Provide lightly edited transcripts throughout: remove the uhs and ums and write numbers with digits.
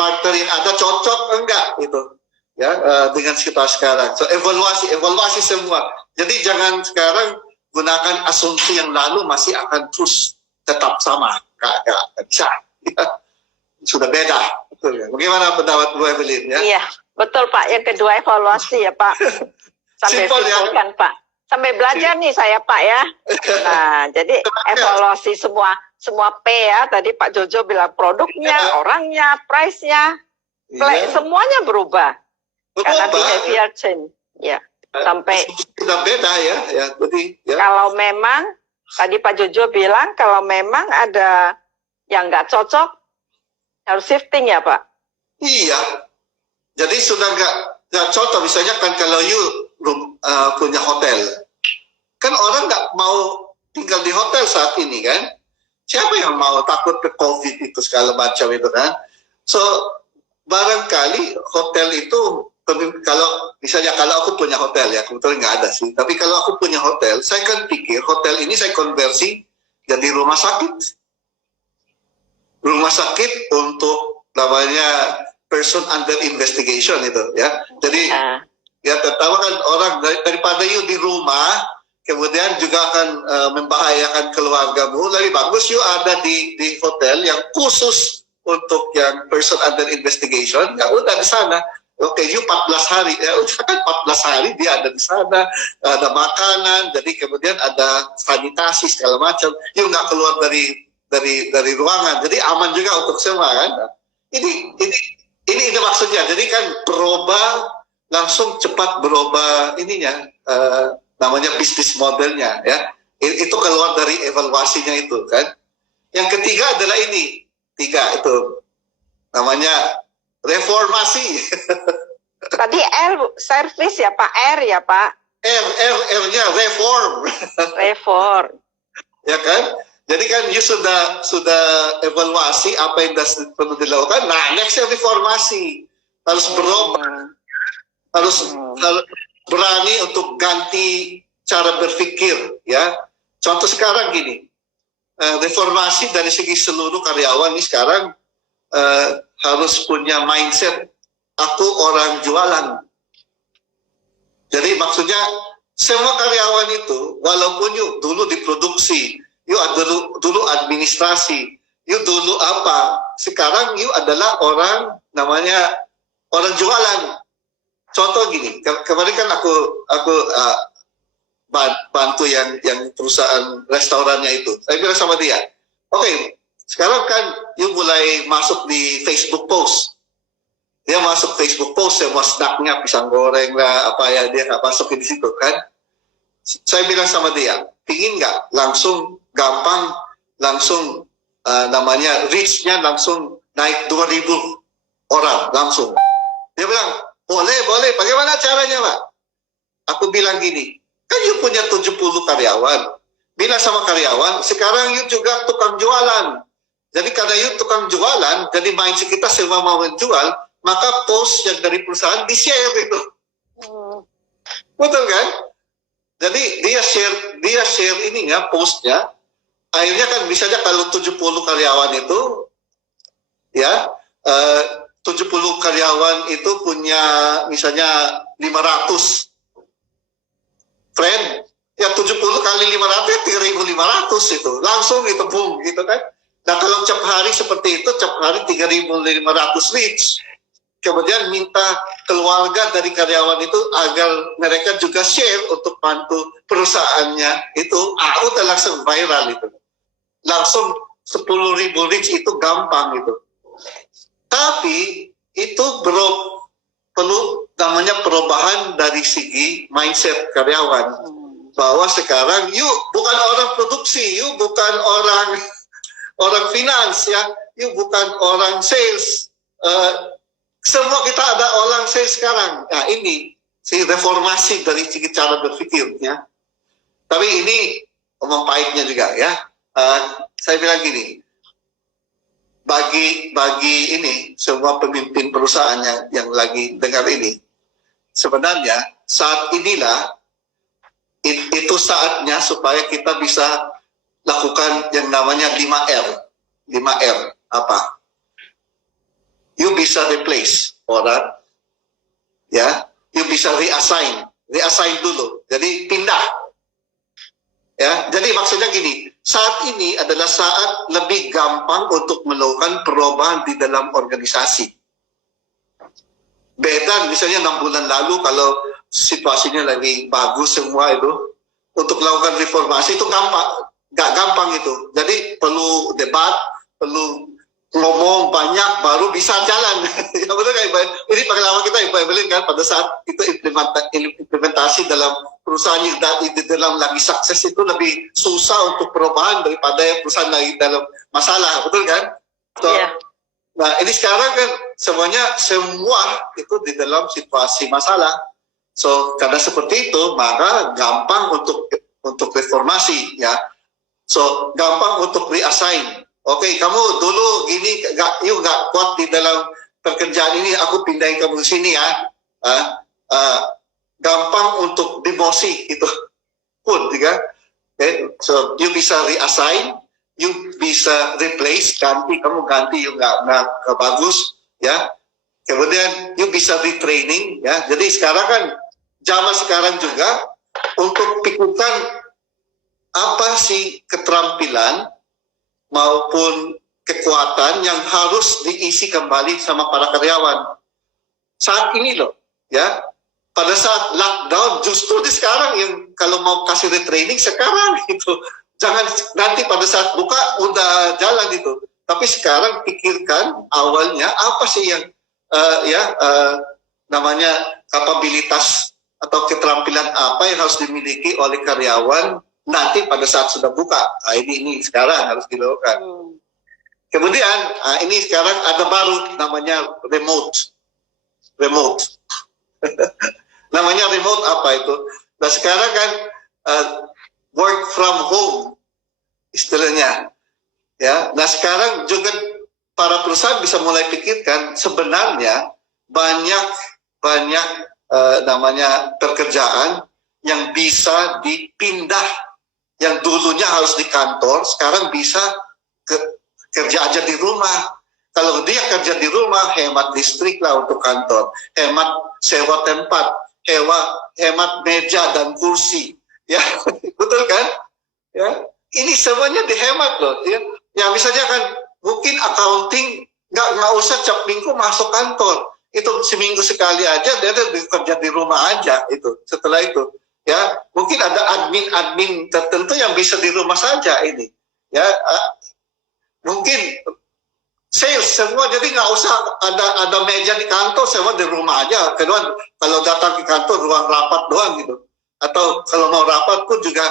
partner yang ada cocok enggak itu ya dengan kita sekarang. So evaluasi semua. Jadi jangan sekarang gunakan asumsi yang lalu masih akan terus tetap sama. Enggak bisa. Ya. Sudah beda. Betul, ya. Bagaimana pendapat Bu Evelyn ya? Iya, betul Pak. Yang kedua evaluasi ya Pak. Sampai simpulkan ya? Pak. Sampai belajar nih saya Pak ya. Nah, jadi evaluasi semua P ya. Tadi Pak Jojo bilang produknya, orangnya, price-nya, semuanya berubah. Karena behavior change. Ya. Sampai sudah beda ya. Berarti, ya. Kalau memang tadi Pak Jojo bilang kalau memang ada yang nggak cocok harus shifting ya Pak. Iya. Jadi sudah nggak cocok. Misalnya kan kalau punya hotel, kan orang nggak mau tinggal di hotel saat ini kan? Siapa yang mau takut ke COVID itu segala macam itu kan? So barangkali hotel itu misalnya kalau aku punya hotel ya, kebetulan nggak ada sih. Tapi kalau aku punya hotel, saya kan pikir hotel ini saya konversi jadi rumah sakit untuk namanya person under investigation itu ya. Jadi ya terutama kan orang daripada you di rumah kemudian juga akan membahayakan keluargamu, lebih bagus you ada di hotel yang khusus untuk yang person under investigation. Ya udah di sana, oke, you 14 hari ya udah kan 14 hari dia ada di sana, ada makanan, jadi kemudian ada sanitasi segala macam, you nggak keluar dari ruangan, jadi aman juga untuk semua kan. Ini maksudnya, jadi kan langsung cepat berubah ininya, namanya bisnis modelnya ya. Itu keluar dari evaluasinya itu kan. Yang ketiga adalah itu namanya reformasi. Tadi service ya Pak, ya Pak. R-nya reform. Reform. Ya kan? Jadi kan you sudah evaluasi apa yang perlu dilakukan. Nah, next reformasi. Harus berubah. Harus berani untuk ganti cara berpikir ya. Contoh sekarang gini, reformasi dari segi seluruh karyawan ini sekarang harus punya mindset aku orang jualan. Jadi maksudnya semua karyawan itu walaupun you dulu diproduksi, you dulu administrasi, you dulu apa, sekarang you adalah orang jualan. Contoh gini, kemarin kan aku bantu yang perusahaan restorannya itu. Saya bilang sama dia, oke, sekarang kan you mulai masuk di Facebook post. Dia masuk Facebook post, semua snacknya pisang goreng lah, apa ya, dia nggak masukin di situ kan. Saya bilang sama dia, pingin nggak langsung gampang, langsung namanya reach-nya langsung naik 2.000 orang langsung. Dia bilang, boleh. Bagaimana caranya, Pak? Aku bilang gini, kan you punya 70 karyawan. Bilang sama karyawan, sekarang you juga tukang jualan. Jadi karena you tukang jualan, jadi mindset kita semua mau menjual, maka post yang dari perusahaan di-share itu. Betul kan? Jadi dia share ininya, postnya. Akhirnya kan misalnya kalau 70 karyawan itu, ya, 70 karyawan itu punya misalnya 500 friend, ya 70 kali 500 ya 3.500 itu langsung itu boom gitu kan. Nah kalau tiap hari seperti itu, tiap hari 3.500 leads, kemudian minta keluarga dari karyawan itu agar mereka juga share untuk bantu perusahaannya, itu udah langsung viral itu, langsung 10.000 leads, itu gampang itu. Tapi itu perlu namanya perubahan dari segi mindset karyawan, bahwa sekarang you bukan orang produksi, you bukan orang finance ya, you bukan orang sales, semua kita ada orang sales sekarang. Nah ini si reformasi dari segi cara berpikir ya. Tapi ini omong pahitnya juga ya. Saya bilang gini, bagi ini semua pemimpin perusahaan yang lagi dengar ini, sebenarnya saat inilah itu saatnya supaya kita bisa lakukan yang namanya 5R. 5R apa? You bisa replace orang, ya, you bisa reassign dulu, jadi pindah, ya. Jadi maksudnya gini, saat ini adalah saat lebih gampang untuk melakukan perubahan di dalam organisasi. Beda misalnya 6 bulan lalu kalau situasinya lagi bagus semua itu, untuk melakukan reformasi itu gak gampang itu. Jadi perlu debat, perlu ngomong banyak baru bisa jalan. Ya betul kan? Ini pengalaman kita Ibu Evelyn kan, pada saat itu implementasi dalam perusahaan yang di dalam lagi sukses itu lebih susah untuk perubahan daripada perusahaan lagi dalam masalah, betul kan? So, yeah. Nah ini sekarang kan semua itu di dalam situasi masalah. So karena seperti itu maka gampang untuk reformasi, ya. So gampang untuk reassign. Oke, kamu dulu gini, you gak kuat di dalam pekerjaan ini, aku pindahin kamu ke sini ya. Gampang untuk demosi itu pun, ya. Okay. So you bisa reassign, you bisa replace, kamu ganti you gak bagus, ya. Kemudian you bisa retraining, ya. Jadi sekarang kan zaman sekarang juga untuk pikirkan apa sih keterampilan maupun kekuatan yang harus diisi kembali sama para karyawan. Saat ini loh, ya, pada saat lockdown, justru di sekarang yang kalau mau kasih retraining sekarang itu, jangan nanti pada saat buka udah jalan itu. Tapi sekarang pikirkan awalnya apa sih yang namanya kapabilitas atau keterampilan apa yang harus dimiliki oleh karyawan nanti pada saat sudah buka. Nah, ini sekarang harus dilakukan. Kemudian ini sekarang ada baru namanya remote. Namanya remote apa itu? Nah sekarang kan work from home istilahnya, ya. Nah sekarang juga para perusahaan bisa mulai pikirkan sebenarnya banyak namanya pekerjaan yang bisa dipindah. Yang dulunya harus di kantor, sekarang bisa kerja aja di rumah. Kalau dia kerja di rumah, hemat listrik lah untuk kantor, hemat sewa tempat, hemat meja dan kursi, ya. Betul kan? Ya, ini semuanya dihemat loh. Ya misalnya kan mungkin accounting nggak usah tiap minggu masuk kantor, itu seminggu sekali aja dia kerja di rumah aja itu. Setelah itu, ya mungkin ada admin tertentu yang bisa di rumah saja ini, ya. Mungkin sales semua, jadi nggak usah ada meja di kantor, semua di rumah aja. Kedua, kalau datang ke kantor ruang rapat doang gitu, atau kalau mau rapat pun juga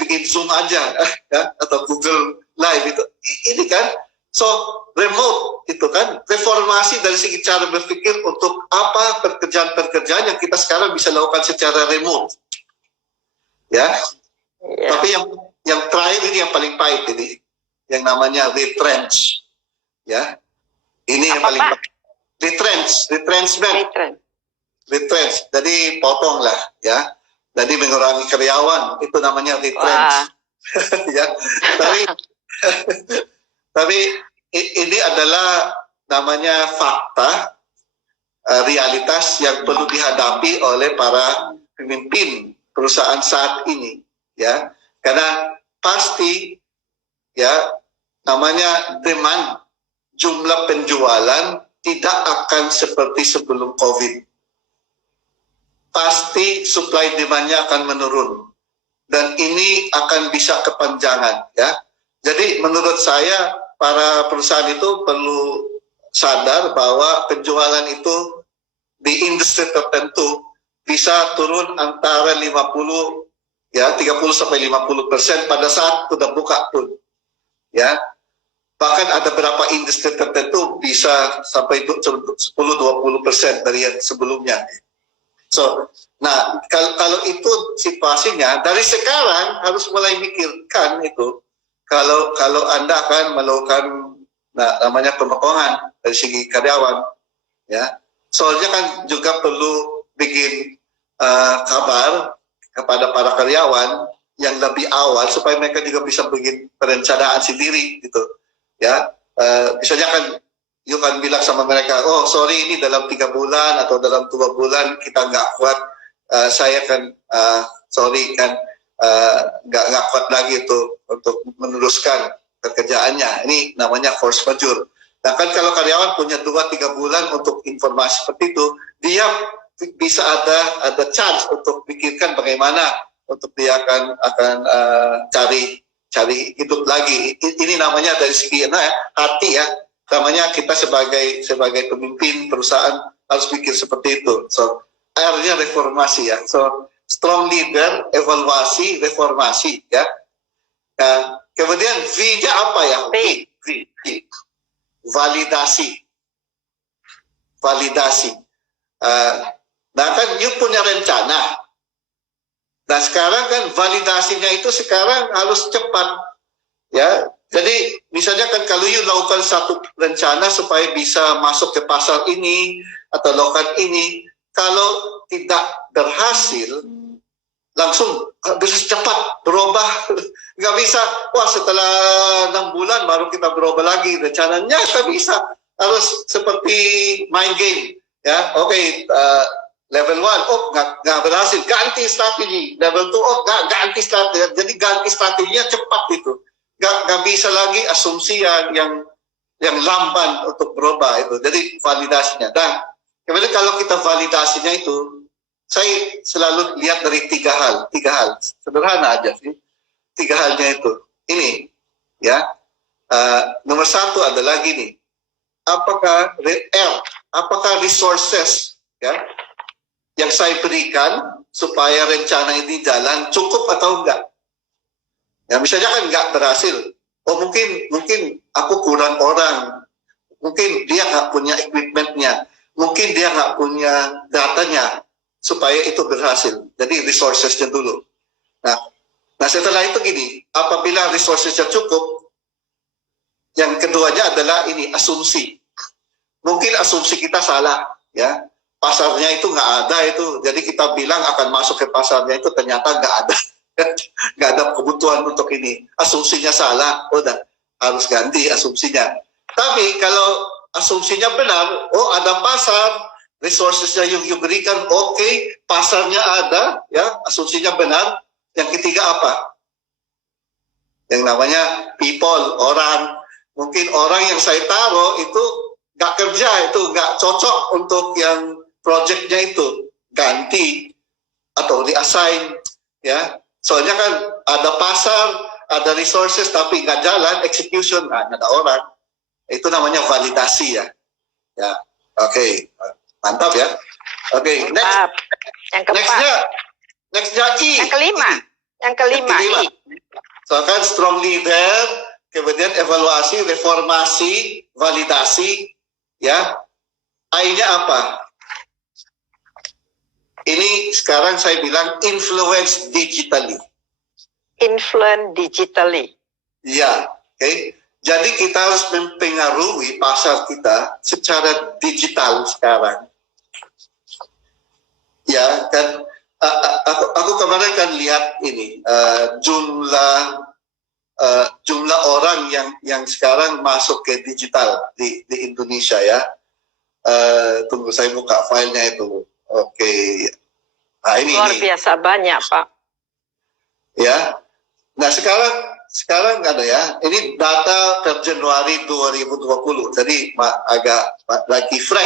bikin Zoom aja, ya, atau Google Live itu. Ini kan, so remote itu kan reformasi dari segi cara berpikir untuk apa pekerjaan-pekerjaan yang kita sekarang bisa lakukan secara remote, ya. Yeah. Tapi yang terakhir ini yang paling pahit ini, yang namanya retrench, ya. Ini yang paling retrenchment. Retrench. Jadi potong lah, ya. Jadi mengurangi karyawan, itu namanya retrench. Ya. Tapi ini adalah namanya fakta, realitas yang perlu dihadapi oleh para pemimpin perusahaan saat ini, ya. Karena pasti, ya, namanya demand, jumlah penjualan tidak akan seperti sebelum COVID. Pasti supply demand-nya akan menurun. Dan ini akan bisa kepanjangan, ya. Jadi menurut saya para perusahaan itu perlu sadar bahwa penjualan itu di industri tertentu bisa turun antara 50, ya, 30-50% pada saat sudah buka pun, ya. Bahkan ada beberapa industri tertentu bisa sampai 10-20% dari yang sebelumnya. So, nah kalau itu situasinya, dari sekarang harus mulai mikirkan itu. Kalau Anda akan melakukan namanya pemotongan dari segi karyawan, ya. Soalnya kan juga perlu bikin kabar kepada para karyawan yang lebih awal supaya mereka juga bisa bikin perencanaan sendiri gitu, ya. Misalnya kan you kan bilang sama mereka, oh sorry ini dalam 3 bulan atau dalam 2 bulan kita nggak kuat, saya kan sorry kan nggak kuat lagi untuk meneruskan pekerjaannya. Ini namanya force majeure. Nah kan kalau karyawan punya 2-3 bulan untuk informasi seperti itu, dia bisa ada chance untuk pikirkan bagaimana untuk dia akan cari hidup lagi. Ini namanya dari segi hati ya. Namanya kita sebagai pemimpin perusahaan harus pikir seperti itu. So R-nya reformasi ya. So strong leader, evaluasi, reformasi ya. Kemudian V-nya apa ya? V. Validasi. Nah kan you punya rencana. Nah sekarang kan validasinya itu sekarang harus cepat ya. Jadi misalnya kan kalau you lakukan satu rencana supaya bisa masuk ke pasar ini atau lakukan ini, kalau tidak berhasil langsung bisa cepat berubah. Nggak bisa, wah setelah 6 bulan baru kita berubah lagi rencananya. Nggak bisa, harus seperti main game ya. Oke, level 1, oh nggak berhasil, ganti strategi. Level 2, oh ganti strategi. Jadi ganti strateginya cepat itu. Nggak bisa lagi asumsi yang lamban untuk berubah itu. Jadi validasinya. Nah, kemudian kalau kita validasinya itu, saya selalu lihat dari 3 hal. Sederhana aja sih. 3 halnya itu. Ini, ya. Nomor 1 adalah gini. Apakah resources ya yang saya berikan supaya rencana ini jalan cukup atau enggak? Ya misalnya kan enggak berhasil. Oh mungkin aku kurang orang. Mungkin dia nggak punya equipmentnya. Mungkin dia nggak punya datanya supaya itu berhasil. Jadi resourcesnya dulu. Nah setelah itu gini, apabila resourcesnya cukup, yang keduanya adalah ini asumsi. Mungkin asumsi kita salah, ya. Pasarnya itu nggak ada itu, jadi kita bilang akan masuk ke pasarnya itu ternyata nggak ada, nggak ada kebutuhan untuk ini. Asumsinya salah, udah harus ganti asumsinya. Tapi kalau asumsinya benar, oh ada pasar, resourcesnya yang berikan, oke, pasarnya ada, ya, asumsinya benar. Yang ketiga apa? Yang namanya people, orang. Mungkin orang yang saya taruh itu nggak kerja, itu nggak cocok untuk yang projectnya itu, ganti atau di-assign, ya. Soalnya kan ada pasar, ada resources, tapi nggak jalan, execution, nggak ada orang. Itu namanya validasi ya. Ya, oke. Mantap ya. Oke, next. Yang keempat. Nextnya I. Yang kelima. I. So kan strong leader, kemudian evaluasi, reformasi, validasi, ya. I-nya apa? Ini sekarang saya bilang influence digitally. Influence digitally. Ya, oke. Jadi kita harus mempengaruhi pasar kita secara digital sekarang. Ya, kan aku kemarin kan lihat ini jumlah orang yang sekarang masuk ke digital di Indonesia ya. Tunggu saya buka filenya itu. Oke. Nah, ini luar biasa banyak, Pak. Ya. Nah, sekarang ada ya. Ini data per Januari 2020. Jadi agak lagi fresh.